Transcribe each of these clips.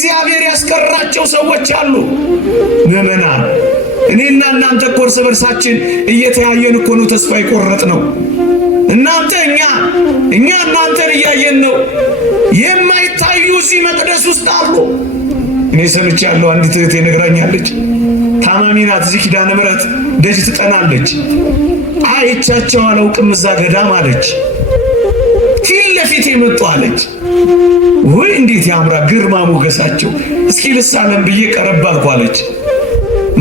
እግዚአብሔር ያስቀራቸው ሰዎች አሉ። ምዕመናን እኔና እናንተ እኮ እርስ በርሳችን እየተያየን እኮ ነው ተስፋ የቆረጥ ነው። እናንተ እኛ እናንተን እያየን ነው። የማይታዩ እዚህ መቅደስ ውስጥ አሉ። እኔ ሰምቻለሁ፣ አንዲት እህቴ ነግራኛለች። ታማሚ ናት፣ እዚህ ኪዳነ ምሕረት ደጅ ትጠናለች። አይቻቸው አላውቅም እዛ ገዳም አለች። ፊት ለፊት የመጡ አለች። ወይ እንዴት ያምራ ግርማ ሞገሳቸው፣ እስኪ ልሳለም ብዬ ቀረብ አልኩ አለች።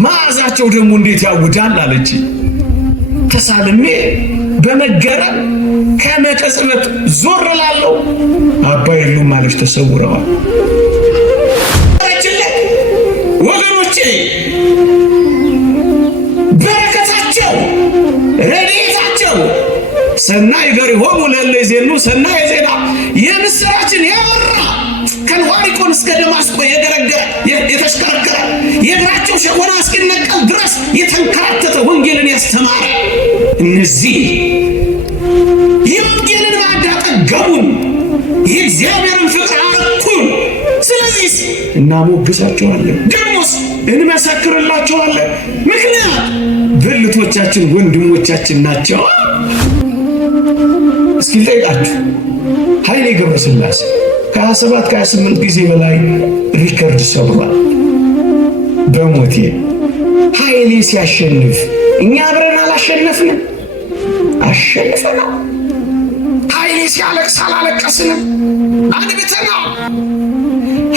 መዓዛቸው ደግሞ እንዴት ያውዳል አለች። ተሳልሜ በመገረም ከመቀጽበት ዞር ላለው አባ የሉም አለች፣ ተሰውረዋል። ወገኖቼ በረከታቸው ረድኤታቸው ሰናይ ገሪሆሙ ለእለ ይዜኑ ሰናይ ዜና የምስራችን ያወራ ከልዋሪቆን እስከ ደማስቆ የገረገረ የተሽከረከረ የእግራቸው ሸኮና እስኪነቀል ድረስ የተንከራተተ ወንጌልን ያስተማረ እነዚህ የወንጌልን ማዕድ አጠገቡን፣ የእግዚአብሔርን ፍቅር አረኩን። ስለዚህ እናሞግሳቸዋለን፣ ደግሞስ እንመሰክርላቸዋለን። ምክንያት ብልቶቻችን ወንድሞቻችን ናቸው። እስኪ ልጠይቃችሁ፣ ኃይሌ ገብረስላሴ ከ27 ከ28 ጊዜ በላይ ሪከርድ ሰብሯል በሞቴ። ኃይሌ ሲያሸንፍ እኛ አብረን አላሸነፍንም? አሸንፈናል። ኃይሌ ሲያለቅስ አላለቀስንም? አንብተናል።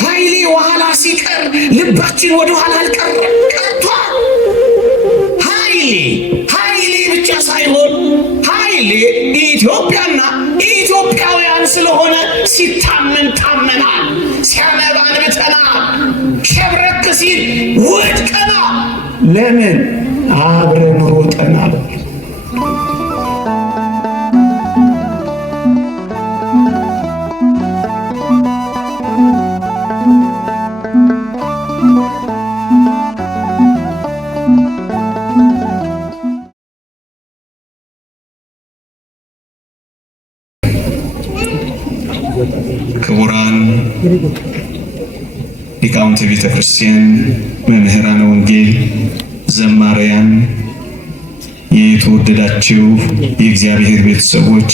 ኃይሌ ኋላ ሲቀር ልባችን ወደ ኋላ አልቀረም፣ ቀርቷል። ኃይሌ ብቻ ሳይሆን ኃይሌ ኢትዮጵያና ኢትዮጵያውያን ስለሆነ ሲታመን ታመናል፣ ሲያነባ አንብተናል፣ ሸብረክ ሲል ወድቀናል። ለምን? አብረን ሮጠናል። ክቡራን ሊቃውንተ ቤተ ክርስቲያን፣ መምህራነ ወንጌል፣ ዘማሪያን፣ የተወደዳችሁ የእግዚአብሔር ቤተሰቦች፣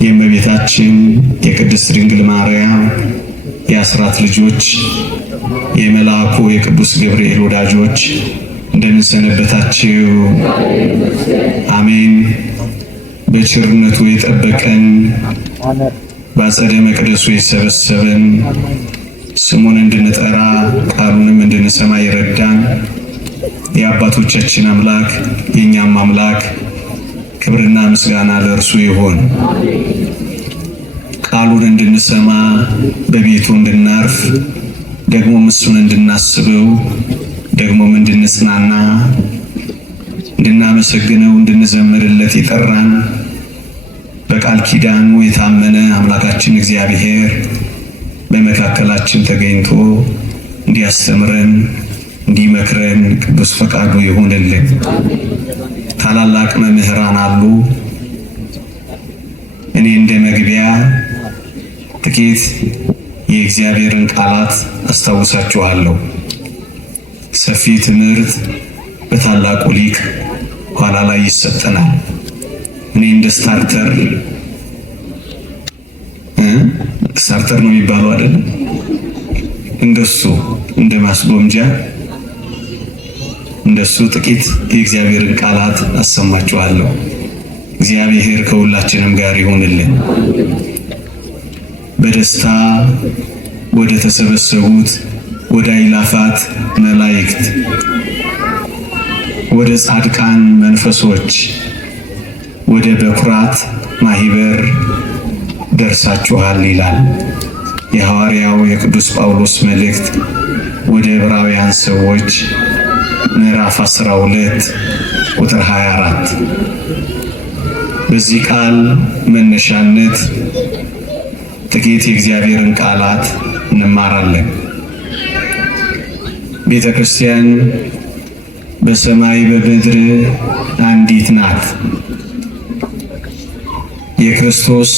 የእመቤታችን የቅድስት ድንግል ማርያም የአስራት ልጆች፣ የመልአኩ የቅዱስ ገብርኤል ወዳጆች እንደምን ሰነበታችሁ? አሜን። በቸርነቱ የጠበቀን በአጸደ መቅደሱ የሰበሰበን ስሙን እንድንጠራ ቃሉንም እንድንሰማ ይረዳን የአባቶቻችን አምላክ የእኛም አምላክ ክብርና ምስጋና ለእርሱ ይሁን። ቃሉን እንድንሰማ በቤቱ እንድናርፍ ደግሞም እሱን እንድናስበው ደግሞም እንድንጽናና እንድናመሰግነው እንድንዘምርለት የጠራን በቃል ኪዳኑ የታመነ አምላካችን እግዚአብሔር በመካከላችን ተገኝቶ እንዲያስተምረን እንዲመክረን ቅዱስ ፈቃዱ ይሁንልን። ታላላቅ መምህራን አሉ። እኔ እንደ መግቢያ ጥቂት የእግዚአብሔርን ቃላት አስታውሳችኋለሁ። ሰፊ ትምህርት በታላቁ ሊቅ ኋላ ላይ ይሰጠናል። እኔ እንደ ስታርተር ነው የሚባለው አይደል? እንደሱ እንደ ማስጎምጃ እንደሱ ጥቂት የእግዚአብሔርን ቃላት አሰማችኋለሁ። እግዚአብሔር ከሁላችንም ጋር ይሁንልን። በደስታ ወደ ተሰበሰቡት ወደ አእላፋት መላእክት ወደ ጻድቃን መንፈሶች ወደ በኩራት ማህበር ደርሳችኋል ይላል የሐዋርያው የቅዱስ ጳውሎስ መልእክት ወደ ዕብራውያን ሰዎች ምዕራፍ 12 ቁጥር 24። በዚህ ቃል መነሻነት ጥቂት የእግዚአብሔርን ቃላት እንማራለን። ቤተ ክርስቲያን በሰማይ በምድር አንዲት ናት። የክርስቶስ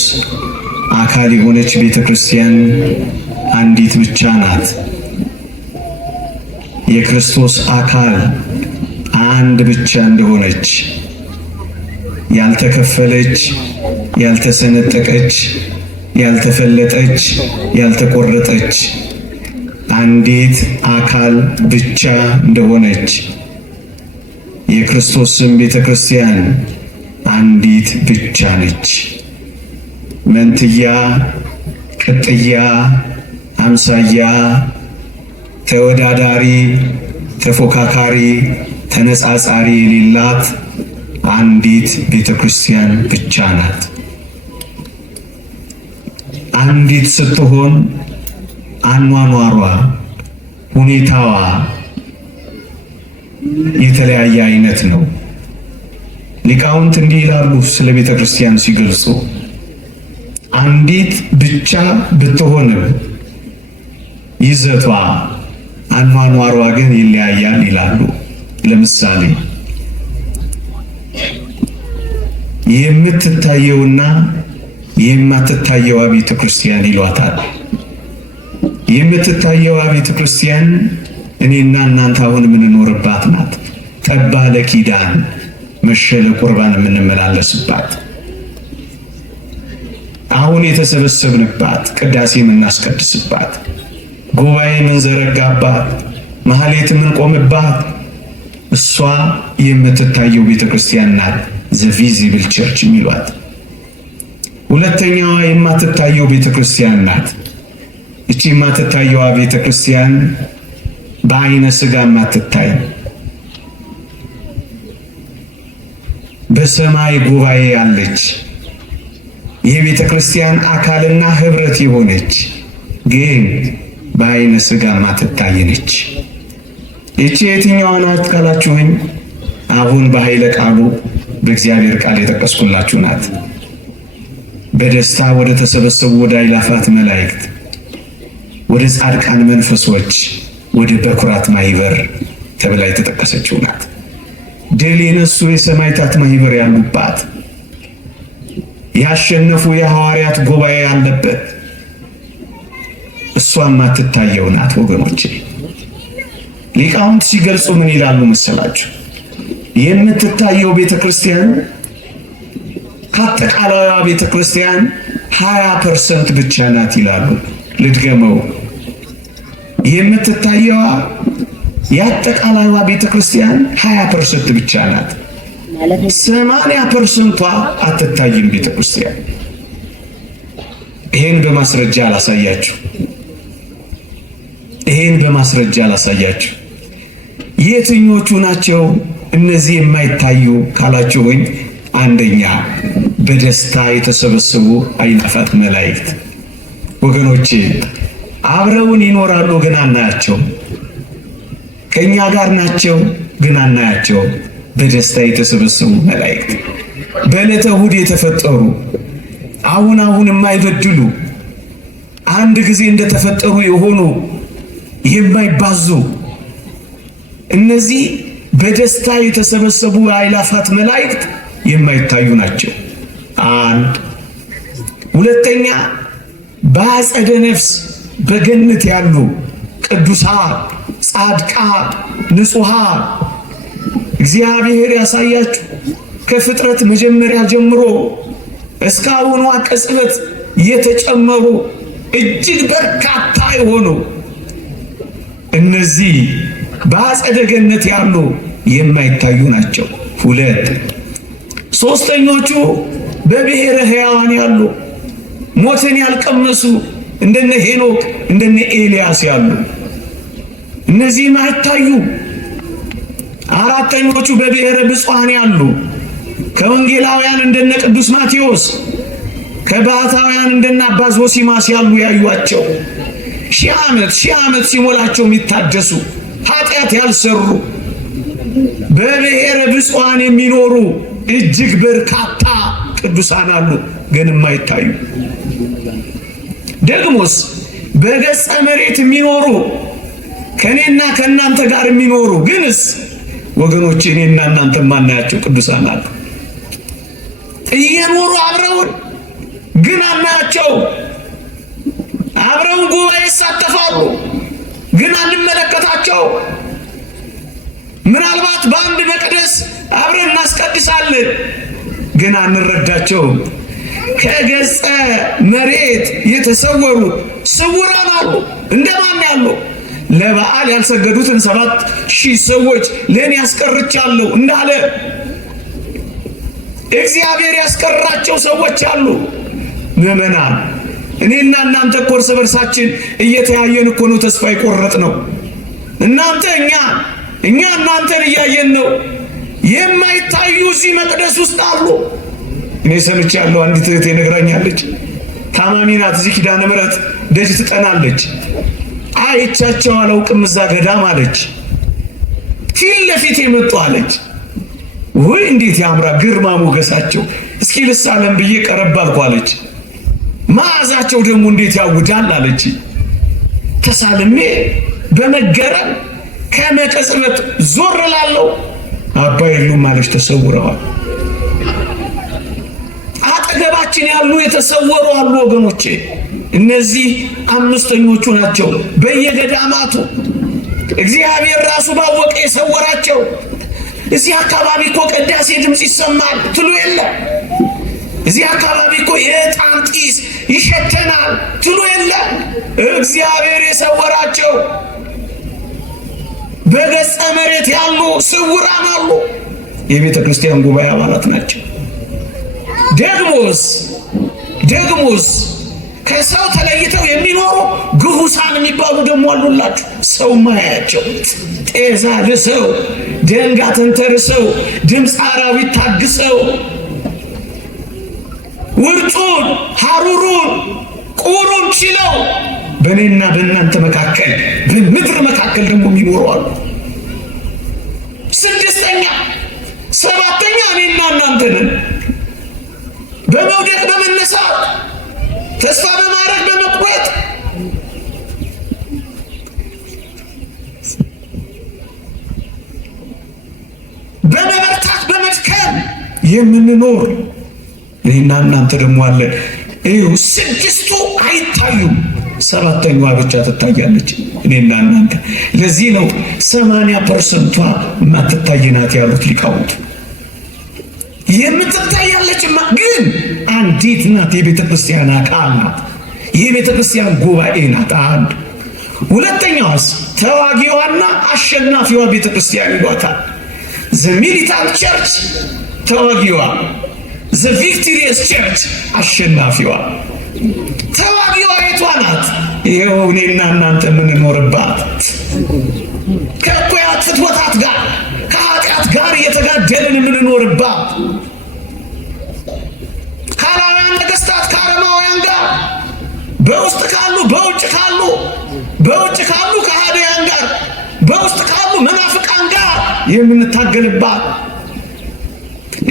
አካል የሆነች ቤተ ክርስቲያን አንዲት ብቻ ናት። የክርስቶስ አካል አንድ ብቻ እንደሆነች ያልተከፈለች፣ ያልተሰነጠቀች፣ ያልተፈለጠች፣ ያልተቆረጠች አንዲት አካል ብቻ እንደሆነች የክርስቶስም ቤተክርስቲያን አንዲት ብቻ ነች። መንትያ፣ ቅጥያ፣ አምሳያ፣ ተወዳዳሪ፣ ተፎካካሪ፣ ተነጻጻሪ የሌላት አንዲት ቤተክርስቲያን ብቻ ናት። አንዲት ስትሆን አኗኗሯ፣ ሁኔታዋ የተለያየ አይነት ነው። ሊቃውንት እንዲህ ይላሉ ስለ ቤተ ክርስቲያን ሲገልጹ፣ አንዲት ብቻ ብትሆንም ይዘቷ፣ አኗኗሯ ግን ይለያያል ይላሉ። ለምሳሌ የምትታየውና የማትታየዋ ቤተ ክርስቲያን ይሏታል። የምትታየዋ ቤተ ክርስቲያን እኔና እናንተ አሁን የምንኖርባት ናት። ጠባ ለኪዳን መሸለ ቁርባን የምንመላለስባት፣ አሁን የተሰበሰብንባት፣ ቅዳሴ የምናስቀድስባት፣ ጉባኤ የምንዘረጋባት፣ ማህሌት የምንቆምባት እሷ የምትታየው ቤተክርስቲያን ናት። ዘ ቪዚብል ቸርች የሚሏት። ሁለተኛዋ የማትታየው ቤተክርስቲያን ናት። እቺ የማትታየዋ ቤተክርስቲያን በአይነ ሥጋ የማትታይ በሰማይ ጉባኤ ያለች የቤተ ክርስቲያን አካልና ህብረት የሆነች ግን በአይነ ሥጋ የማትታይ ነች። እቺ የትኛዋ ናት ካላችሁኝ፣ አሁን በኃይለ ቃሉ በእግዚአብሔር ቃል የጠቀስኩላችሁ ናት። በደስታ ወደ ተሰበሰቡ ወደ አእላፋት መላእክት፣ ወደ ጻድቃን መንፈሶች፣ ወደ በኩራት ማህበር ተብላ የተጠቀሰችው ናት። ድል የነሱ የሰማዕታት ማህበር ያሉባት፣ ያሸነፉ የሐዋርያት ጉባኤ ያለበት እሷ የማትታየው ናት። ወገኖቼ ሊቃውንት ሲገልጹ ምን ይላሉ መሰላችሁ? የምትታየው ቤተክርስቲያን ከአጠቃላይዋ ቤተክርስቲያን 20% ብቻ ናት ይላሉ። ልድገመው። የምትታየዋ የአጠቃላይዋ ቤተክርስቲያን 20% ብቻ ናት። 80% አትታይም ቤተክርስቲያን። ይሄን በማስረጃ አላሳያችሁ። የትኞቹ ናቸው እነዚህ የማይታዩ ካላችሁኝ፣ አንደኛ በደስታ የተሰበሰቡ አእላፋት መላእክት። ወገኖቼ አብረውን ይኖራሉ ግን አናያቸው። ከኛ ጋር ናቸው ግን አናያቸው። በደስታ የተሰበሰቡ መላእክት፣ በዕለተ እሑድ የተፈጠሩ፣ አሁን የማይበድሉ፣ አንድ ጊዜ እንደተፈጠሩ የሆኑ የማይባዙ፣ እነዚህ በደስታ የተሰበሰቡ አእላፋት መላእክት የማይታዩ ናቸው። አንድ። ሁለተኛ በአጸደ ነፍስ በገነት ያሉ ቅዱሳን፣ ጻድቃን፣ ንጹሐን እግዚአብሔር ያሳያችሁ ከፍጥረት መጀመሪያ ጀምሮ እስካሁኗ ቅጽበት የተጨመሩ እጅግ በርካታ የሆኑ እነዚህ በአጸደ ገነት ያሉ የማይታዩ ናቸው። ሁለት። ሶስተኞቹ በብሔረ ሕያዋን ያሉ ሞትን ያልቀመሱ እንደነ ሄኖክ እንደነ ኤልያስ ያሉ እነዚህም አይታዩ። አራተኞቹ በብሔረ ብፁዓን ያሉ ከወንጌላውያን እንደነ ቅዱስ ማቴዎስ፣ ከባሕታውያን እንደነ አባ ዞሲማስ ያሉ ያዩአቸው ሺህ ዓመት ሲሞላቸው የሚታደሱ ኃጢአት ያልሰሩ በብሔረ ብፁዓን የሚኖሩ እጅግ በርካታ ቅዱሳን አሉ ግን የማይታዩ። ደግሞስ በገጸ መሬት የሚኖሩ ከኔና ከእናንተ ጋር የሚኖሩ ግንስ ወገኖቼ እኔና እናንተ ማናያቸው ቅዱሳን አሉ። እየኖሩ አብረውን ግን አናያቸው። አብረው ጉባኤ ይሳተፋሉ፣ ግን አንመለከታቸው። ምናልባት በአንድ መቅደስ አብረን እናስቀድሳለን፣ ግን አንረዳቸውም። ከገጸ መሬት የተሰወሩ ስውራን አሉ። እንደማን ያሉ? ለበዓል ያልሰገዱትን 7,000 ሰዎች ለኔ ያስቀርቻለሁ እንዳለ እግዚአብሔር ያስቀራቸው ሰዎች አሉ። ምዕመናን፣ እኔና እናንተ እኮ እርስ በርሳችን እየተያየን እኮ ነው ተስፋ የቆረጥ ነው። እናንተ እኛ እናንተን እያየን ነው። የማይታዩ እዚህ መቅደስ ውስጥ አሉ። እኔ ሰምቻለሁ። አንዲት እህቴ ነግራኛለች። ታማሚ ናት። እዚህ ኪዳነ ምሕረት ደጅ ትጠናለች። አይቻቸው አላውቅም እዛ ገዳም አለች። ፊት ለፊት የመጡ አለች። ወይ እንዴት ያምራ ግርማ ሞገሳቸው! እስኪ ልሳለም ብዬ ቀረብ አልኩ አለች። መዓዛቸው ደግሞ እንዴት ያውዳል አለች። ተሳልሜ በመገረም ከመቀጽበት ዞር ላለው አባ የሉም አለች። ተሰውረዋል። አጠገባችን ያሉ የተሰወሩ አሉ ወገኖቼ። እነዚህ አምስተኞቹ ናቸው። በየገዳማቱ እግዚአብሔር ራሱ ባወቀ የሰወራቸው። እዚህ አካባቢ እኮ ቅዳሴ ድምፅ ይሰማል ትሉ የለ? እዚህ አካባቢ እኮ የዕጣን ጢስ ይሸተናል ትሉ የለ? እግዚአብሔር የሰወራቸው በገጸ መሬት ያሉ ስውራን አሉ። የቤተ ክርስቲያን ጉባኤ አባላት ናቸው። ደግሞስ ከሰው ተለይተው የሚኖሩ ግሁሳን የሚባሉ ደግሞ አሉላችሁ። ሰው ማያቸው ጤዛ ልሰው ደንጋ ተንተርሰው ድምፅ አራዊት ታግሰው ውርጩን ሐሩሩን ቁሩን ችለው በእኔና በእናንተ መካከል በምድር መካከል ደግሞ የሚኖሩ አሉ። ስድስተኛ ሰባተኛ እኔና እናንተ ነን። በመውደቅ በመነሳት ተስፋ በማድረግ በመቁረጥ በመበርታት በመድከም የምንኖር እኔና እናንተ ደግሞ አለን። ይኸው ስድስቱ አይታዩም፣ ሰባተኛዋ ብቻ ትታያለች። እኔና እናንተ ለዚህ ነው 80% የማትታይ ናት ያሉት ሊቃውንት። የምትታያለችማ ግን አንዲት ናት። የቤተ ክርስቲያን አካል ናት። የቤተ ክርስቲያን ጉባኤ ናት። አንድ ሁለተኛዋስ ተዋጊዋና አሸናፊዋ ቤተ ክርስቲያን ይሏታል። ዘ ሚሊታንት ቸርች ተዋጊዋ፣ ዘ ቪክቶሪየስ ቸርች አሸናፊዋ። ተዋጊዋ የቷ ናት? ይኸው እኔና እናንተ የምንኖርባት ከእኩያት ፍትወታት ጋር ከኃጢአት ጋር እየተጋደልን የምንኖርባት ካላውያን ነገስታት ከአረማውያን ጋር በውስጥ ካሉ በውጭ ካሉ ከሃዲያን ጋር በውስጥ ካሉ መናፍቃን ጋር የምንታገልባት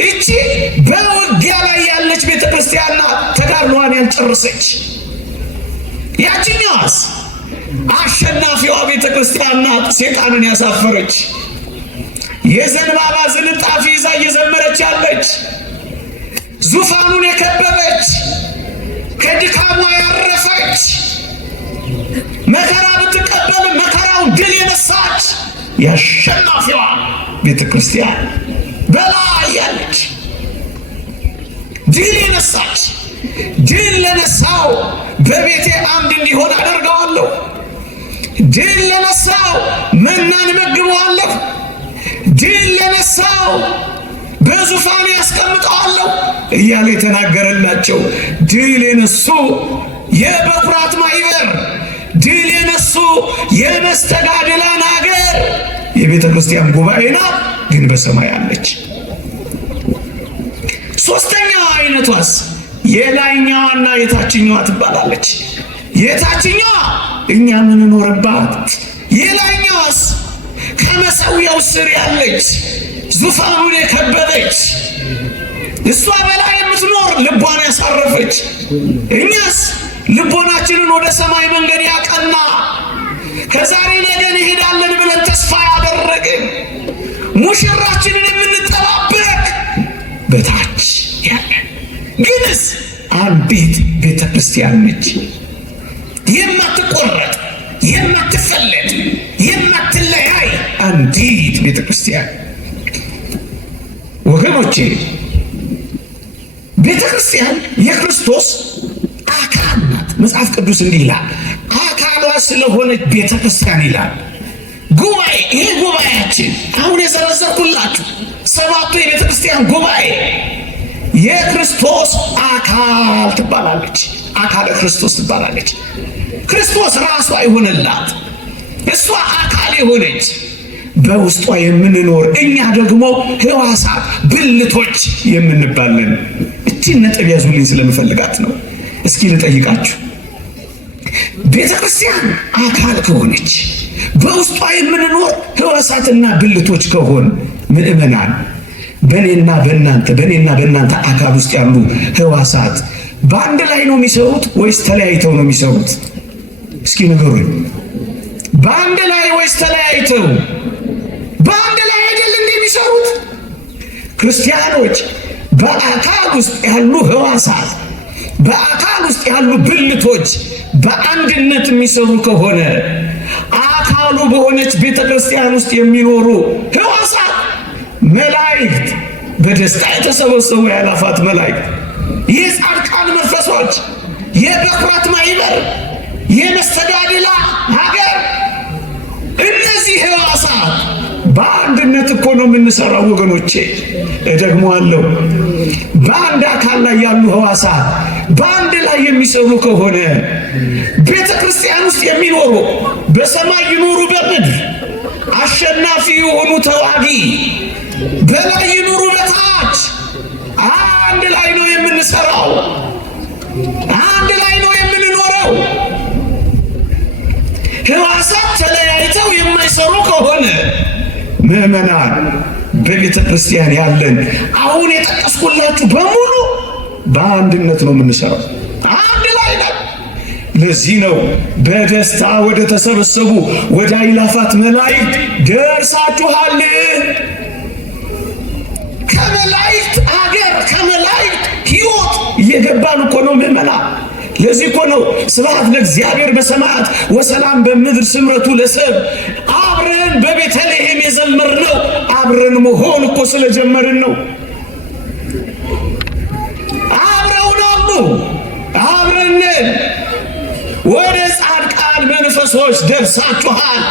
እቺ በውጊያ ላይ ያለች ቤተ ክርስቲያን ናት። ተጋድሎዋን ያልጨረሰች። ያችኛዋስ አሸናፊዋ ቤተ ክርስቲያን ናት። ሴጣንን ያሳፈረች የዘንባባ ዝንጣፊ ይዛ እየዘመረች ያለች ዙፋኑን የከበበች ከድካሟ ያረፈች መከራ ብትቀበል መከራውን ድል የነሳች የአሸናፊዋ ቤተ ክርስቲያን በላይ ያለች ድል የነሳች። ድል ለነሳው በቤቴ አምድ እንዲሆን አደርገዋለሁ። ድል ለነሳው መናን እመግበዋለሁ። ድል ለነሳው በዙፋን ያስቀምጠዋለሁ እያለ የተናገረላቸው ድል የነሱ የበኩራት ማይበር፣ ድል የነሱ የመስተጋድላን ሀገር የቤተ ክርስቲያን ጉባኤ ናት፣ ግን በሰማይ አለች። ሶስተኛዋ አይነቷስ የላይኛዋና የታችኛዋ ትባላለች። የታችኛዋ እኛ የምንኖርባት፣ የላይኛዋስ ከመሠዊያው ስር ያለች ዙፋኑን የከበበች እሷ በላይ የምትኖር ልቧን ያሳረፈች። እኛስ ልቦናችንን ወደ ሰማይ መንገድ ያቀና ከዛሬ ነገ እንሄዳለን ብለን ተስፋ ያደረግን ሙሽራችንን የምንጠባበቅ በታች ያለን ግንስ አንዲት ቤተ ክርስቲያን ነች። የማትቆረጥ የማትፈለጥ የማትለያይ አንዲት ቤተ ክርስቲያን። ወገኖቼ ቤተ ክርስቲያን የክርስቶስ አካል ናት። መጽሐፍ ቅዱስ እንዲህ ይላል፣ አካሏ ስለሆነች ቤተ ክርስቲያን ይላል። ጉባኤ፣ ይህ ጉባኤያችን አሁን የዘረዘርኩላችሁ ሰባቱ የቤተ ክርስቲያን ጉባኤ የክርስቶስ አካል ትባላለች። አካለ ክርስቶስ ትባላለች። ክርስቶስ ራሷ ይሆንላት፣ እሷ አካል የሆነች በውስጧ የምንኖር እኛ ደግሞ ሕዋሳት ብልቶች የምንባለን። እቺን ነጥብ ያዙልኝ ስለምፈልጋት ነው። እስኪ ልጠይቃችሁ፣ ቤተ ክርስቲያን አካል ከሆነች በውስጧ የምንኖር ሕዋሳትና ብልቶች ከሆን ምእመናን በእኔና በእናንተ አካል ውስጥ ያሉ ሕዋሳት በአንድ ላይ ነው የሚሰሩት ወይስ ተለያይተው ነው የሚሰሩት? እስኪ ንገሩኝ። በአንድ ላይ ወይስ ተለያይተው? በአንድ ላይ አይደል እንደሚሰሩት? ክርስቲያኖች በአካል ውስጥ ያሉ ሕዋሳት፣ በአካል ውስጥ ያሉ ብልቶች በአንድነት የሚሰሩ ከሆነ አካሉ በሆነች ቤተ ክርስቲያን ውስጥ የሚኖሩ ሕዋሳት መላእክት፣ በደስታ የተሰበሰቡ የአእላፋት መላእክት፣ የጻድቃን መንፈሶች፣ የበኩራት ማኅበር፣ የመስተጋድላ ሀገር፣ እነዚህ ሕዋሳት በአንድነት እኮ ነው የምንሰራው ወገኖቼ። እደግመዋለሁ፣ በአንድ አካል ላይ ያሉ ሕዋሳት በአንድ ላይ የሚሰሩ ከሆነ ቤተ ክርስቲያን ውስጥ የሚኖሩ በሰማይ ይኖሩ በምድር አሸናፊ የሆኑ ተዋጊ በላይ ይኑሩ በታች አንድ ላይ ነው የምንሰራው፣ አንድ ላይ ነው የምንኖረው። ሕዋሳት ተለያይተው የማይሰሩ ከሆነ ምእመናን በቤተ ክርስቲያን ያለን አሁን የጠቀስኩላችሁ በሙሉ በአንድነት ነው የምንሰራው፣ አንድ ላይ ነው። ለዚህ ነው በደስታ ወደ ተሰበሰቡ ወደ አእላፋት መላእክት ደርሳችኋል። ከመላእክት አገር ከመላእክት ሕይወት እየገባን እኮ ነው ምእመናን። ለዚህ እኮ ነው ስብሐት ለእግዚአብሔር በሰማያት ወሰላም በምድር ስምረቱ ለሰብ አብረን በቤተልሔም የዘመርነው አብረን መሆን እኮ ስለጀመርን ነው። አብረውን አሉ አብረንን ወደ ጻድቃን መንፈሶች ደርሳችኋል።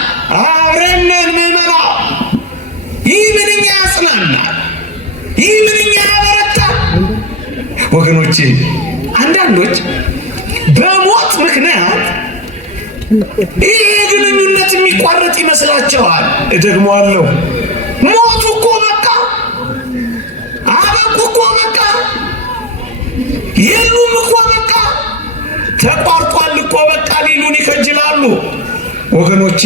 አብረንን ምእመናን። ይህ ምንኛ ያጽናናል! ይህ ምንኛ ያበረታል! ወገኖቼ አንዳንዶች በሞት ምክንያት ይህ ግንኙነት የሚቋረጥ ይመስላቸዋል። እደግመዋለሁ፣ ሞቱ እኮ በቃ አበቁ እኮ በቃ የሉም እኮ በቃ ተቋርጧል እኮ በቃ ሊሉን ይከጅላሉ። ወገኖቼ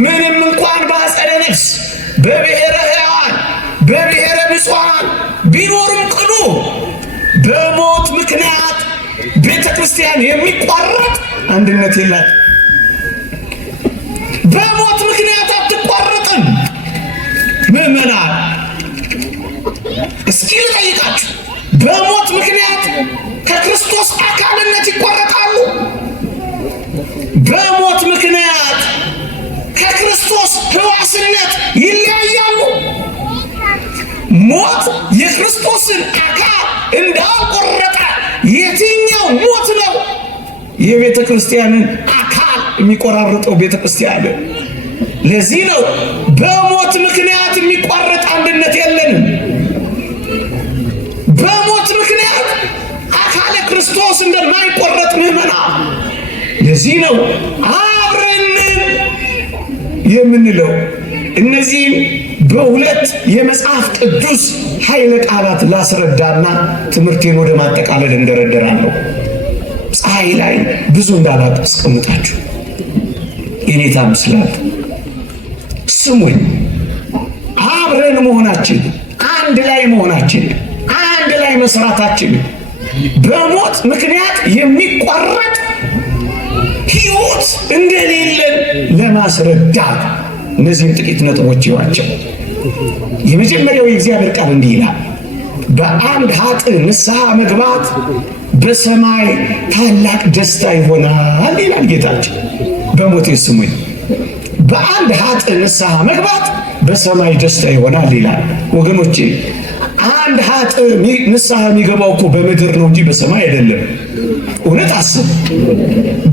ምንም እንኳን በአጸደ ነፍስ በብሔረ ሕያዋን በብሔረ ብፁዓን ቢኖርም ቅሉ በሞት ምክንያት ቤተ ክርስቲያን የሚቋረጥ አንድነት የላት። በሞት ምክንያት አትቋረጥም። ምእመናን እስኪ ልጠይቃችሁ፣ በሞት ምክንያት ከክርስቶስ አካልነት ይቋረጣሉ? በሞት ምክንያት ከክርስቶስ ሕዋስነት ይለያያሉ? ሞት የክርስቶስን አካል እንዳልቆረጠ የትኛው ሞት ነው የቤተ ክርስቲያንን አካል የሚቆራርጠው? ቤተ ክርስቲያን ለዚህ ነው በሞት ምክንያት የሚቋረጥ አንድነት የለንም። በሞት ምክንያት አካለ ክርስቶስ እንደማይቆረጥ ምእመናን፣ ለዚህ ነው አብረን የምንለው። እነዚህም በሁለት የመጽሐፍ ቅዱስ ኃይለ ቃላት ላስረዳና ትምህርቴን ወደ ማጠቃለል እንደረደራለሁ። ፀሐይ ላይ ብዙ እንዳላቅ አስቀምጣችሁ የኔታ ምስላት ስሙኝ። አብረን መሆናችን፣ አንድ ላይ መሆናችን፣ አንድ ላይ መስራታችን በሞት ምክንያት የሚቋረጥ ሕይወት እንደሌለን ለማስረዳት እነዚህን ጥቂት ነጥቦች ይዋቸው። የመጀመሪያው የእግዚአብሔር ቃል እንዲህ ይላል፣ በአንድ ኃጥእ ንስሐ መግባት በሰማይ ታላቅ ደስታ ይሆናል ይላል ጌታችን። በሞቴ ስሙኝ። በአንድ ኃጥእ ንስሐ መግባት በሰማይ ደስታ ይሆናል ይላል። ወገኖቼ አንድ ኃጥእ ንስሐ የሚገባው እኮ በምድር ነው እንጂ በሰማይ አይደለም። እውነት አስብ።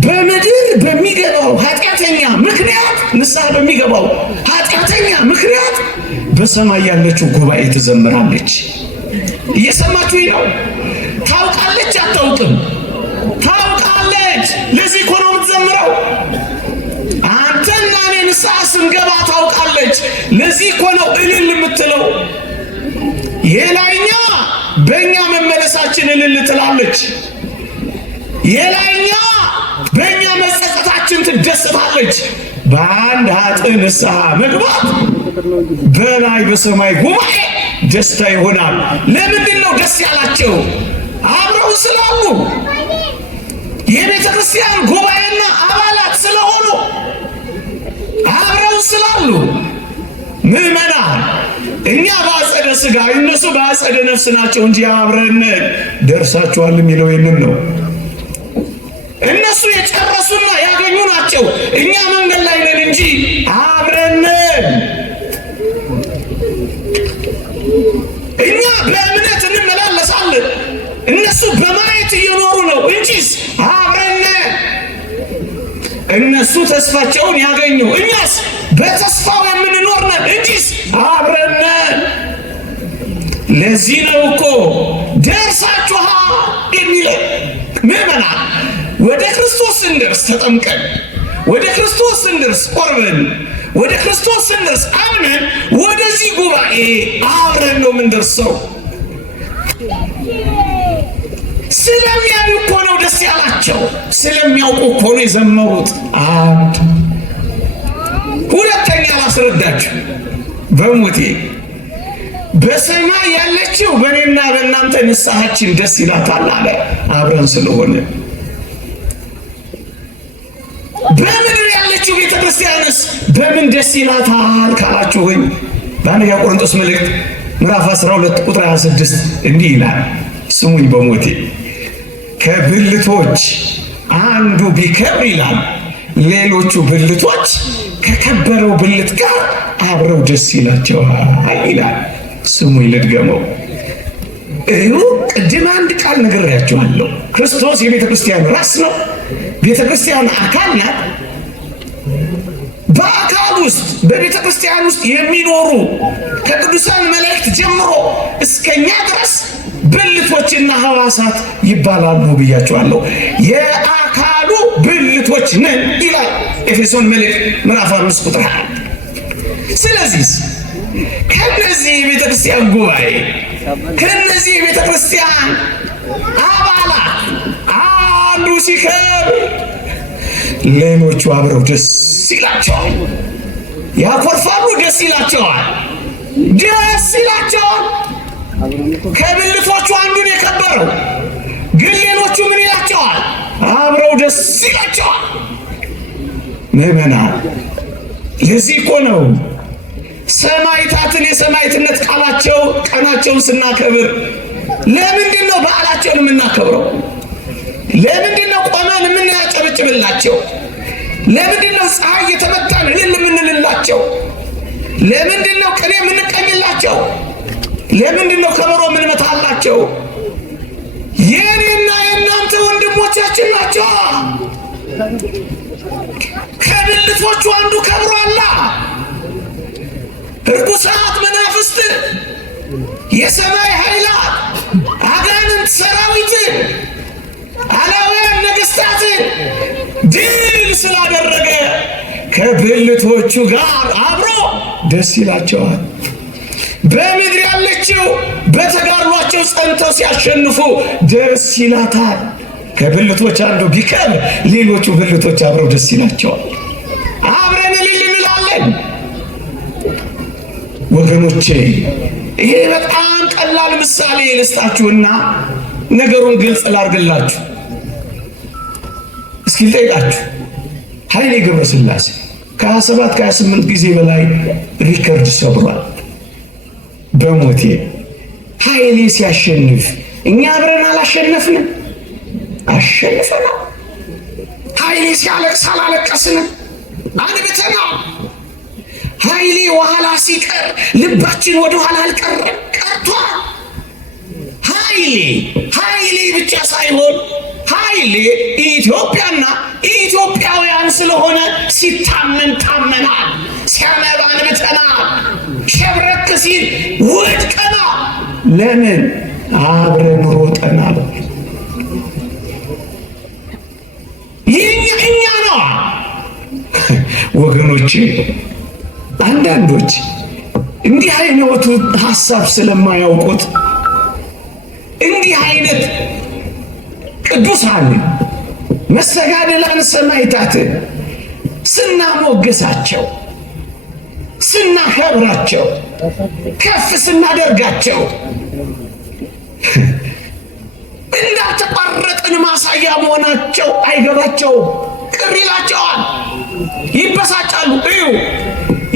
በምድር በሚገባው ኃጢአተኛ ምክንያት ንስሐ በሚገባው ኃጢአተኛ ምክንያት በሰማይ ያለችው ጉባኤ ትዘምራለች። እየሰማችሁ ነው? ታውቃለች አታውቅም? ታውቃለች። ለዚህ እኮ ነው የምትዘምረው። አንተና እኔ ንስሐ ስንገባ ታውቃለች። ለዚህ እኮ ነው እልል የምትለው። የላይኛ በእኛ መመለሳችን እልል ትላለች። የላይኛ በእኛ መጸጸታችን ትደሰታለች። በአንድ ኃጥእ ንስሐ መግባት በላይ በሰማይ ጉባኤ ደስታ ይሆናል። ለምንድን ነው ደስ ያላቸው? አብረው ስላሉ፣ የቤተ ክርስቲያን ጉባኤና አባላት ስለሆኑ፣ አብረው ስላሉ። ምዕመናን እኛ በአጸደ ሥጋ እነሱ በአጸደ ነፍስ ናቸው እንጂ አብረን ደርሳችኋል የሚለው ይህንን ነው። እነሱ የጨረሱና ያገኙ ናቸው። እኛ መንገድ ላይ ነን እንጂ አብረን። እኛ በእምነት እንመላለሳለን፣ እነሱ በማየት እየኖሩ ነው እንጂስ አብረን። እነሱ ተስፋቸውን ያገኙ፣ እኛስ በተስፋው የምንኖር ነን እንጂስ አብረን። ለዚህ ነው እኮ ደርሳችኋል የሚለን። ምዕመናን ወደ ክርስቶስ ስንደርስ ተጠምቀን፣ ወደ ክርስቶስ ስንደርስ ቆርበን፣ ወደ ክርስቶስ ስንደርስ አምነን ወደዚህ ጉባኤ አብረን ነው የምንደርሰው። ስለሚያዩ እኮ ነው ደስ ያላቸው። ስለሚያውቁ እኮ ነው የዘመሩት። አንድ ሁለተኛ ላስረዳችሁ። በሞቴ በሰማይ ያለችው በእኔና በእናንተ ንስሐችን ደስ ይላታል አለ። አብረን ስለሆነ በምድር ያለችው ቤተ ክርስቲያንስ በምን ደስ ይላታል ካላችሁኝ፣ በአንደኛ ቆሮንቶስ መልእክት ምዕራፍ 12 ቁጥር 26 እንዲህ ይላል። ስሙኝ በሞቴ ከብልቶች አንዱ ቢከብር ይላል፣ ሌሎቹ ብልቶች ከከበረው ብልት ጋር አብረው ደስ ይላቸዋል ይላል። ስሙኝ ልድገመው። ቅድም አንድ ቃል ነግሬያችኋለሁ። ክርስቶስ የቤተ ክርስቲያን ራስ ነው። ቤተ ክርስቲያን አካል ናት። በአካል ውስጥ በቤተ ክርስቲያን ውስጥ የሚኖሩ ከቅዱሳን መላእክት ጀምሮ እስከኛ ድረስ ብልቶችና ሕዋሳት ይባላሉ ብያቸዋለሁ። የአካሉ ብልቶች ነን ይላል ኤፌሶን መልእክት ምዕራፍ 5 ቁጥር 1። ስለዚህ ከነዚህ የቤተ ክርስቲያን ጉባኤ ከነዚህ የቤተ ክርስቲያን አባላት አንዱ ሲከብር ሌሎቹ አብረው ደስ ይላቸዋል፣ ያኮርፋሉ፣ ደስ ይላቸዋል፣ ደስ ይላቸዋል። ከብልቶቹ አንዱን የከበረው ግን ሌሎቹ ምን ይላቸዋል? አብረው ደስ ይላቸዋል። ምዕመናን ለዚህ እኮ ነው ሰማዕታትን የሰማዕትነት ቃላቸው ቀናቸውን ስናከብር ለምንድን ነው በዓላቸውን የምናከብረው? ለምንድን ነው ቆመን የምናጨበጭብላቸው? ለምንድን ነው ፀሐይ እየተመታን እልል የምንልላቸው? ለምንድን ነው ቅኔ የምንቀኝላቸው? ለምንድን ነው ከበሮ የምንመታላቸው? የኔና የእናንተ ወንድሞቻችን ናቸው። ከብልቶቹ አንዱ ከብሯላ። ርኩሳት መናፍስት፣ የሰማይ ኃይላት፣ አጋንንት ሰራዊትን፣ አላውያን ነገሥታትን ድል ስላደረገ ከብልቶቹ ጋር አብሮ ደስ ይላቸዋል። በምድር ያለችው በተጋድሏቸው ጸንተው ሲያሸንፉ ደስ ይላታል። ከብልቶች አንዱ ቢከብር ሌሎቹ ብልቶች አብረው ደስ ይላቸዋል። አብረን እልል እንላለን። ወገኖቼ ይሄ በጣም ቀላል ምሳሌ ልስጣችሁና ነገሩን ግልጽ ላድርግላችሁ። እስኪ ልጠይቃችሁ። ኃይሌ ገብረስላሴ ከ27 ከ28 ጊዜ በላይ ሪከርድ ሰብሯል። በሞቴ ኃይሌ ሲያሸንፍ እኛ አብረን አላሸነፍንም? አሸንፈናል። ኃይሌ ሲያለቅስ አላለቀስንም? አንብተናል። ኃይሌ ኋላ ሲቀር ልባችን ወደ ኋላ አልቀረም፣ ቀርቷል። ኃይሌ ብቻ ሳይሆን ኃይሌ ኢትዮጵያና ኢትዮጵያውያን ስለሆነ ሲታመን ታመናል፣ ሲያነባ አንብተናል፣ ሸብረክ ሲል ወድቀናል። ለምን? አብረን ሮጠናል። እኛ ነው ወገኖቼ። አንዳንዶች እንዲህ አይነቱ ሐሳብ ስለማያውቁት እንዲህ አይነት ቅዱሳን መሰጋደላን ሰማዕታትን ስናሞግሳቸው፣ ስናከብራቸው፣ ከፍ ስናደርጋቸው እንዳልተቋረጥን ማሳያ መሆናቸው አይገባቸውም። ቅር ይላቸዋል፣ ይበሳጫሉ። እዩ፣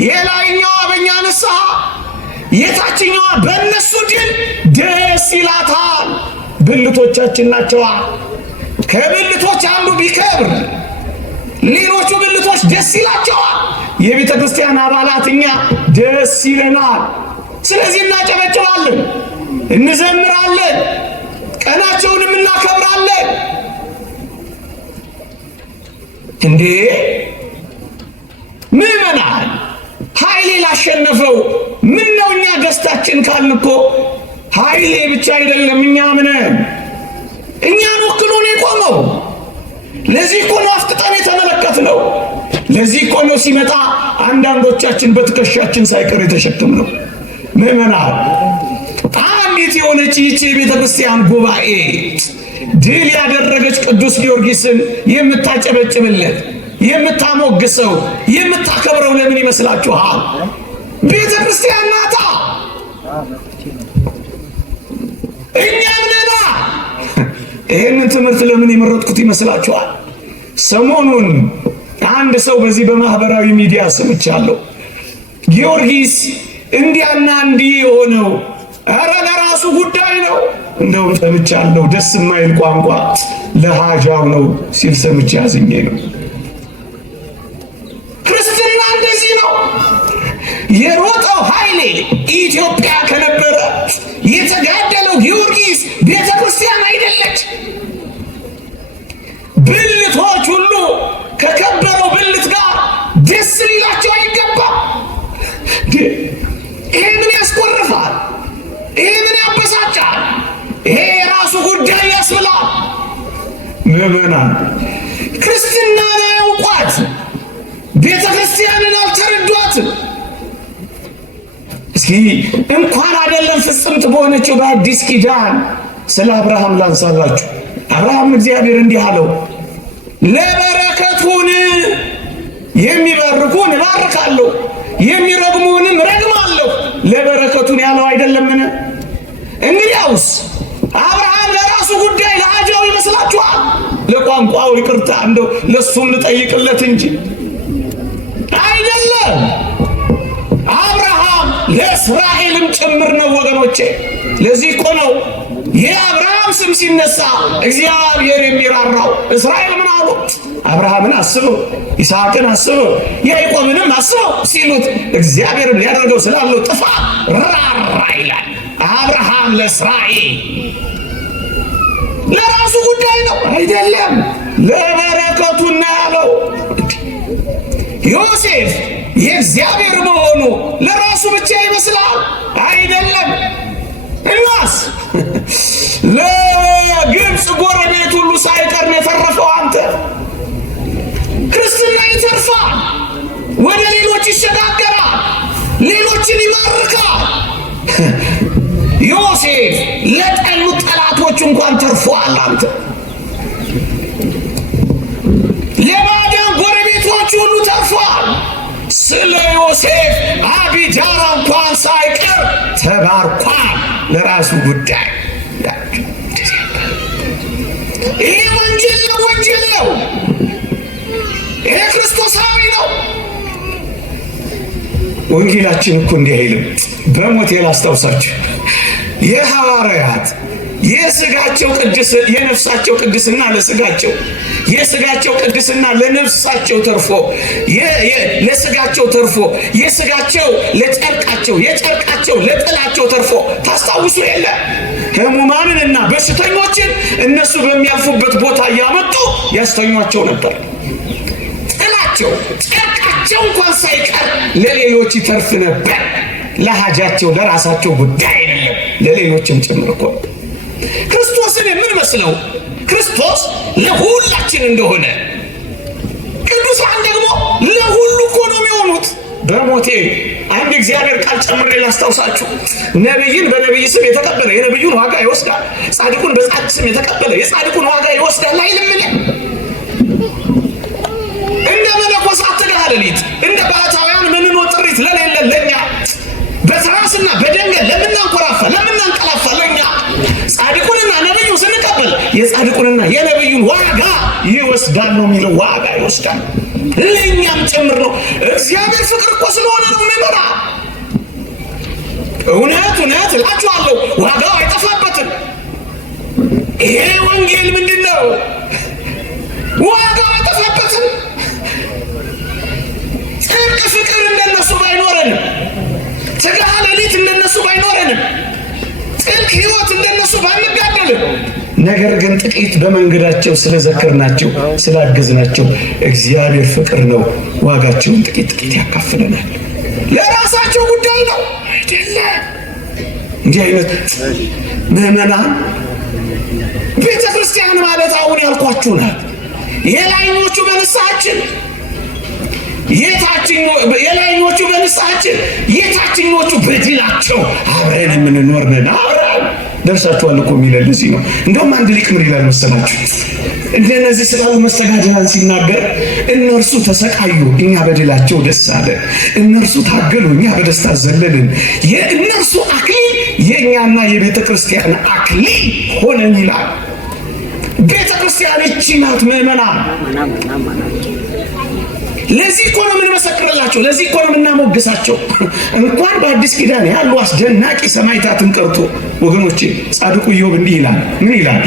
የላይኛዋ በእኛ ንስሐ፣ የታችኛዋ በእነሱ ድል ደስ ይላታል። ብልቶቻችን ናቸዋ። ከብልቶች አንዱ ቢከብር ሌሎቹ ብልቶች ደስ ይላቸዋል። የቤተ ክርስቲያን አባላት እኛ ደስ ይለናል። ስለዚህ እናጨበጭባለን፣ እንዘምራለን፣ ቀናቸውንም እናከብራለን። እንዴ ምዕመናን፣ ኃይሌ ላሸነፈው ምን ነው እኛ ደስታችን ካልን እኮ ኃይሌ ብቻ አይደለም እኛም ነን። እኛን ወክሎ ነው የቆመው። ለዚህ እኮ ነው አፍጥጠን የተመለከትነው። ለዚህ እኮ ነው ሲመጣ አንዳንዶቻችን በትከሻችን ሳይቀር የተሸከምነው። ምዕመናን፣ አንዲት የሆነች ይህች የቤተ ክርስቲያን ጉባኤ ድል ያደረገች ቅዱስ ጊዮርጊስን የምታጨበጭብለት፣ የምታሞግሰው፣ የምታከብረው ለምን ይመስላችኋል? ቤተ ክርስቲያን ናታ። እኛም ነና። ይህንን ትምህርት ለምን የመረጥኩት ይመስላችኋል? ሰሞኑን አንድ ሰው በዚህ በማህበራዊ ሚዲያ ሰምቻለሁ። ጊዮርጊስ እንዲያና እንዲህ የሆነው ኧረ ለራሱ ጉዳይ ነው። እንደውም ሰምቻለሁ፣ ደስ የማይል ቋንቋ ለሃጃው ነው ሲል ሰምቼ ያዝኜ ነው። ክርስትና እንደዚህ ነው። የሮጠው ኃይሌ ኢትዮጵያ ከነበረ የተጋደለው ጊዮርጊስ ቤተ ክርስቲያን አይደለች። ብልቶች ሁሉ ከከበረው ብልት ጋር ደስ ሊላቸው አይገባም። ይሄ ምን ያስቆርፋል? ይሄ ምን ያበሳጫል? ይሄ የራሱ ጉዳይ ያስብላል። ምዕመናን፣ ክርስትናን አያውቋት፣ ቤተ ክርስቲያንን አልተረዷትም። እስኪ እንኳን አይደለም ፍጽምት በሆነችው በአዲስ ኪዳን ስለ አብርሃም ላንሳላችሁ። አብርሃም እግዚአብሔር እንዲህ አለው፣ ለበረከቱን የሚባርኩን እባርካለሁ፣ የሚረግሙንም ረግማለሁ። ለበረከቱን ያለው አይደለምን? እንግዲያውስ አብርሃም ለራሱ ጉዳይ ለሃጃው ይመስላችኋል? ለቋንቋው ይቅርታ እንደው ለሱም ልጠይቅለት እንጂ አይደለም። አብርሃም ለእስራኤልም ጭምር ነው ወገኖቼ። ለዚህ እኮ ነው የአብርሃም ስም ሲነሳ እግዚአብሔር የሚራራው። እስራኤል ምን አሉ? አብርሃምን አስበው፣ ይስሐቅን አስበው፣ ያዕቆብንም አስበው ሲሉት እግዚአብሔር ሊያደርገው ስላለው ጥፋት ራራ ይላል። አብርሃም ለእስራኤል ለራሱ ጉዳይ ነው አይደለም፣ ለበረከቱና ያለው ዮሴፍ የእግዚአብሔር መሆኑ ለራሱ ብቻ ይመስላል አይደለም። እናስ ለግብፅ ጎረቤት ሁሉ ሳይቀር ነው የተረፈው። አንተ ክርስትና ይተርፋል፣ ወደ ሌሎች ይሸጋገራል፣ ሌሎችን ይማርካል። ዮሴፍ ለጠሉት ጠላቶች እንኳን ተርፏል። አንተ ለባዕዳን ጎረቤቶች ሁሉ ተርፏል። ስለ ዮሴፍ አቢዳራ እንኳን ሳይቀር ተባርኳል። ለራሱ ጉዳይ ይሄ ወንጀል ነው፣ ወንጀል ነው። ይሄ ክርስቶሳዊ ነው። ወንጌላችን እኮ እንዲህ አይልም። በሞቴ ላስታውሳችሁ፣ የሐዋርያት የሥጋቸው ቅድስ የነፍሳቸው ቅድስና ለሥጋቸው የሥጋቸው ቅድስና ለነፍሳቸው ተርፎ ለሥጋቸው ተርፎ የሥጋቸው ለጨርቃቸው የጨርቃቸው ለጥላቸው ተርፎ ታስታውሱ የለ ሕሙማንንና በሽተኞችን እነሱ በሚያልፉበት ቦታ እያመጡ ያስተኟቸው ነበር። ጥላቸው ጨርቃቸው እንኳን ሳይቀር ለሌሎች ይተርፍ ነበር። ለሐጃቸው ለራሳቸው ጉዳይ አይደለም፣ ለሌሎችም ጭምር እኮ። ክርስቶስን የምንመስለው ክርስቶስ ለሁላችን እንደሆነ ቅዱሳን ደግሞ ለሁሉ እኮ ነው የሚሆኑት። በሞቴ አንድ እግዚአብሔር ቃል ጨምሬ ላስታውሳችሁ። ነቢይን በነቢይ ስም የተቀበለ የነቢዩን ዋጋ ይወስዳል፣ ጻድቁን በጻድቅ ስም የተቀበለ የጻድቁን ዋጋ ይወስዳል አይልምልህ? እንደ መነኮሳት ትጋሃ ሌሊት እንደ ባህታውያን ምንኖ ጥሪት ለሌለ ለኛ በትራስና በደንገል ለምናንኮራፋ ለምናንቀላፋ ለኛ ጻድቁንና ነቢዩን ስንቀበል የጻድቁንና የነቢዩን ዋጋ ይወስዳል ነው የሚለው። ዋጋ ይወስዳል ለእኛም ጭምር ነው። እግዚአብሔር ፍቅር እኮ ስለሆነ ነው የሚመራ። እውነት እውነት እላችኋለሁ ዋጋው አይጠፋበትም። ይሄ ወንጌል ምንድን ነው? ዋጋው አይጠፋበትም። ጽድቅ ፍቅር እንደነሱ ባይኖረንም፣ ትጋሃ ሌሊት እንደነሱ ባይኖረንም፣ ጽድቅ ሕይወት እንደነሱ ባንጋደልም፣ ነገር ግን ጥቂት በመንገዳቸው ስለዘከርናቸው ስላገዝናቸው እግዚአብሔር ፍቅር ነው ዋጋቸውን ጥቂት ጥቂት ያካፍለናል። ለራሳቸው ጉዳይ ነው አይደለም። እንዲህ አይነት ምዕመናን ቤተ ክርስቲያን ማለት አሁን ያልኳችሁ ናት። የላይኞቹ በንስሐችን የላይኞቹ በንስሐችን የታችኞቹ በድላቸው አብረን የምንኖር ነን። አብረን ደርሳችኋል እኮ የሚለን እዚህ ነው። እንደውም አንድ ሊቅ ምን ይላል መሰላችሁ? እንደነዚህ ስላሉ መስተጋድላን ሲናገር እነርሱ ተሰቃዩ፣ እኛ በድላቸው ደስ አለ። እነርሱ ታገሉ፣ እኛ በደስታ ዘለልን። የእነርሱ አክሊል የእኛና የቤተ ክርስቲያን አክሊል ሆነን ይላል። ቤተ ክርስቲያን እቺ ናት ምዕመናን። ለዚህ እኮ ነው የምንመሰክርላቸው፣ ለዚህ እኮ ነው የምናሞግሳቸው። እንኳን በአዲስ ኪዳን ያሉ አስደናቂ ሰማዕታትን ቀርቶ ወገኖቼ፣ ጻድቁ ኢዮብ እንዲህ ይላል። ምን ይላል?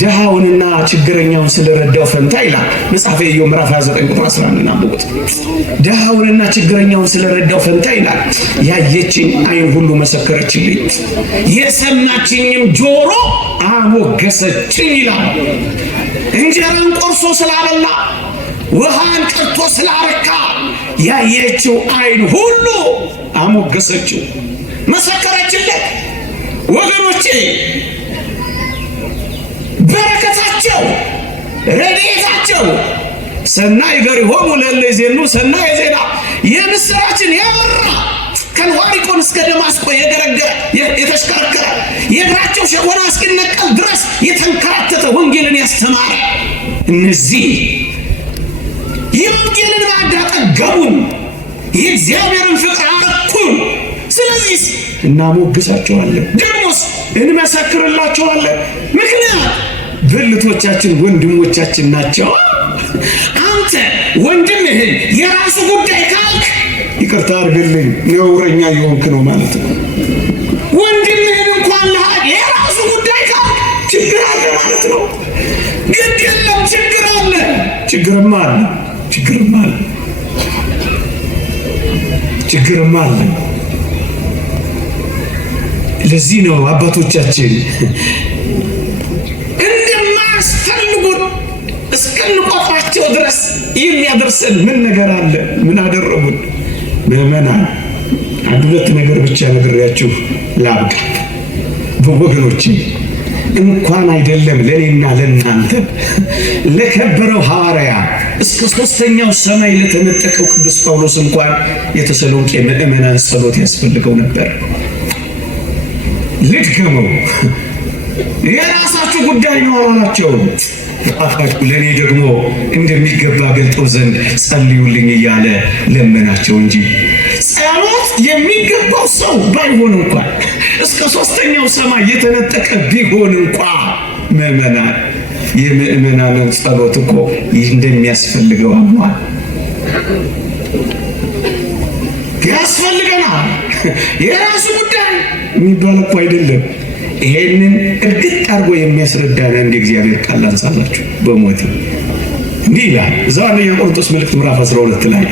ድሃውንና ችግረኛውን ስለረዳው ፈንታ ይላል መጽሐፈ ኢዮብ ምዕራፍ 29 ቁጥር 11 አንብቡት። ድሃውንና ችግረኛውን ስለረዳው ፈንታ ይላል ያየችኝ ዓይን ሁሉ መሰከረችልኝ፣ የሰማችኝም ጆሮ አሞገሰችኝ ይላል። እንጀራን ቆርሶ ስላበላ ውሃን ቀርቶ ስላረካ ያየችው ዓይን ሁሉ አሞገሰችው፣ መሰከረችለት። ወገኖቼ በረከታቸው ረድኤታቸው ሰናይ ገሪሆሙ ለእለ ይዜኑ ሰናየ ዜና የምስራችን ያወራ ከልዋሪቆን እስከ ደማስቆ የገረገረ የተሽከረከረ የእግራቸው ሸጎና እስኪነቀል ድረስ የተንከራተተ ወንጌልን ያስተማረ እነዚህ የወንጌልን ማዕድ አጠገቡን፣ የእግዚአብሔርን ፍቅር አረኩን። ስለዚህ እናሞግሳቸዋለን፣ ደግሞስ እንመሰክርላቸዋለን። ምክንያት ብልቶቻችን ወንድሞቻችን ናቸው። አንተ ወንድምህን የራሱ ጉዳይ ካልክ ይቅርታ አድርግልኝ ነውረኛ የሆንክ ነው ማለት ነው። ወንድምህን እንኳን ለሀቅ የራሱ ጉዳይ ካልክ ችግር አለ ማለት ነው። ግን የለም ችግር አለ፣ ችግርም አለ፣ ችግርም አለ፣ ችግርም አለ። ለዚህ ነው አባቶቻችን እንደማያስፈልጉን እስከንቆጥራቸው ድረስ የሚያደርሰን ምን ነገር አለ? ምን አደረጉን? ምዕመናን አንድ ሁለት ነገር ብቻ ነግሬያችሁ ላብቃ። በወገኖቼ እንኳን አይደለም ለኔና ለእናንተ ለከበረው ሐዋርያ እስከ ሦስተኛው ሰማይ ለተነጠቀው ቅዱስ ጳውሎስ እንኳን የተሰሎንቄ ምዕመናን ጸሎት ያስፈልገው ነበር። ልድገመው፣ የራሳችሁ ጉዳይ ነው አላቸው። አፋችሁ ለኔ ደግሞ እንደሚገባ ገልጠው ዘንድ ጸልዩልኝ እያለ ለመናቸው እንጂ ጸሎት የሚገባው ሰው ባይሆን እንኳን እስከ ሦስተኛው ሰማይ የተነጠቀ ቢሆን እንኳን ምዕመናን የምዕመናንን ጸሎት እኮ እንደሚያስፈልገው አሟል ያስፈልገናል። የራሱ ጉዳይ የሚባል እኮ አይደለም። ይሄንን እርግጥ አድርጎ የሚያስረዳን እንደ እግዚአብሔር ቃል አንሳላችሁ በሞት እንዲህ ይላል። እዛው አንደኛ ቆሮንቶስ መልእክት ምዕራፍ 12 ላይ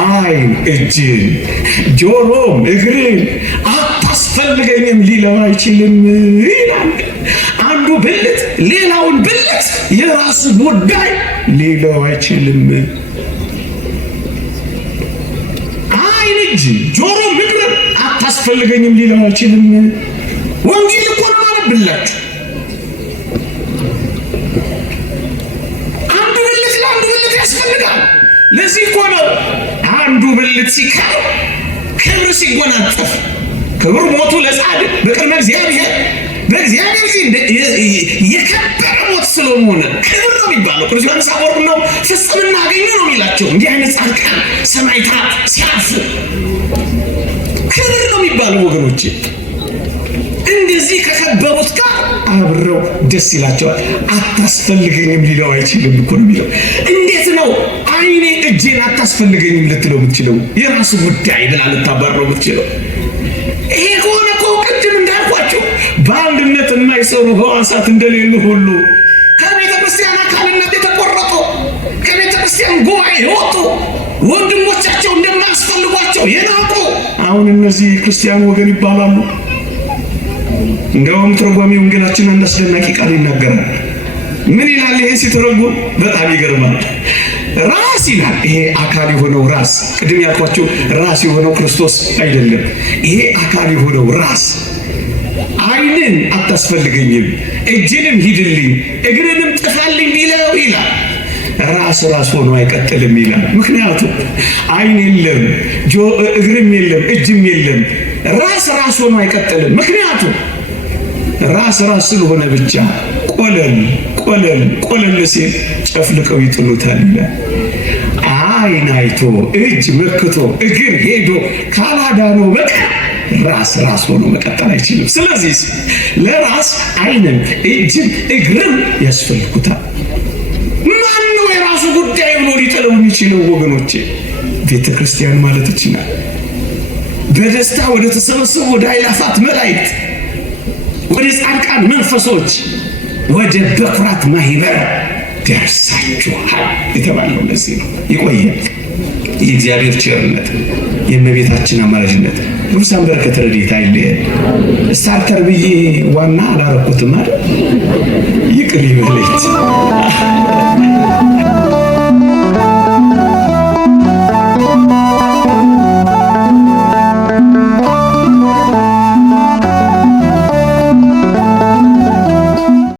ዓይን እጅን ጆሮም እግርን አታስፈልገኝም ሊለው አይችልም ይላል። አንዱ ብልት ሌላውን ብልት የራሱ ጉዳይ ሊለው አይችልም። ዓይን እጅ ጆሮ እግር አታስፈልገኝም ሊለው አይችልም። ወንጌል እኮ ነው ማለብላችሁ። አንዱ ብልት ለአንዱ ብልት ያስፈልጋል። ለዚህ እኮ ነው አንዱ ብልት ሲቀር ክብር ሲጎናጸፍ፣ ክብር ሞቱ ለጻድቅ በቅድመ እግዚአብሔር በእግዚአብሔር ዘንድ የከበረ ሞት ስለሆነ ክብር ነው የሚባለው። ቅዱስ ዮሐንስ አፈወርቅ ነው ፍጽምና አገኙ ነው የሚላቸው። እንዲህ አይነት ጻድቃን ሰማዕታት ሲያርፉ ክብር ነው የሚባለው ወገኖቼ። እንደዚህ ከከበሩት ጋር አብረው ደስ ይላቸዋል። አታስፈልገኝም ሊለው አይችልም እኮ ነው የሚለው። እንዴት ነው ዓይኔ እጄን አታስፈልገኝም ልትለው የምትችለው? የራሱ ጉዳይ ብላ ልታባረው የምትችለው? ይሄ ከሆነ እኮ ቅድም እንዳልኳቸው በአንድነት የማይሰሩ ሕዋሳት እንደሌሉ ሁሉ ከቤተ ክርስቲያን አካልነት የተቆረጡ ከቤተ ክርስቲያን ጉባኤ የወጡ ወንድሞቻቸው እንደማያስፈልጓቸው የናቁ አሁን እነዚህ ክርስቲያን ወገን ይባላሉ። እንደውም ትርጓሜ ወንጌላችን አንድ አስደናቂ ቃል ይናገራል። ምን ይላል? ይሄ ሲተረጎም በጣም ይገርማል። ራስ ይላል። ይሄ አካል የሆነው ራስ፣ ቅድም ያልኳቸው ራስ የሆነው ክርስቶስ አይደለም። ይሄ አካል የሆነው ራስ ዓይንን አታስፈልገኝም፣ እጅንም ሂድልኝ፣ እግርንም ጥፋልኝ ቢለው ይላል ራስ ሆኖ አይቀጥልም ይላል። ምክንያቱም ዓይን የለም፣ እግርም የለም፣ እጅም የለም። ራስ ሆኖ አይቀጥልም። ምክንያቱም ራስ ስለሆነ ብቻ ቆለል ሲል ጨፍልቀው ይጥሉታል ይላል። ዓይን አይቶ እጅ መክቶ እግር ሄዶ ካላዳነው በቀር ራስ ሆኖ መቀጠል አይችልም። ስለዚህ ለራስ ዓይንም እጅም እግርም ያስፈልጉታል። ማን ነው የራሱ ጉዳይ ብሎ ሊጥለው የሚችለው? ወገኖቼ ቤተ ክርስቲያን ማለት ይችላል። በደስታ ወደ ተሰበሰቡ ወደ አእላፋት መላእክት ወደ ጻድቃን መንፈሶች ወደ በኩራት ማህበር ደርሳችኋል የተባለው ለዚህ ነው። ይቆያል። የእግዚአብሔር ቸርነት የእመቤታችን አማላጅነት ቅዱሳን በረከት ረድኤት አይለየን። ስታርተር ብዬ ዋና አላረኩትም አይደል? ይቅር ይበለኝ።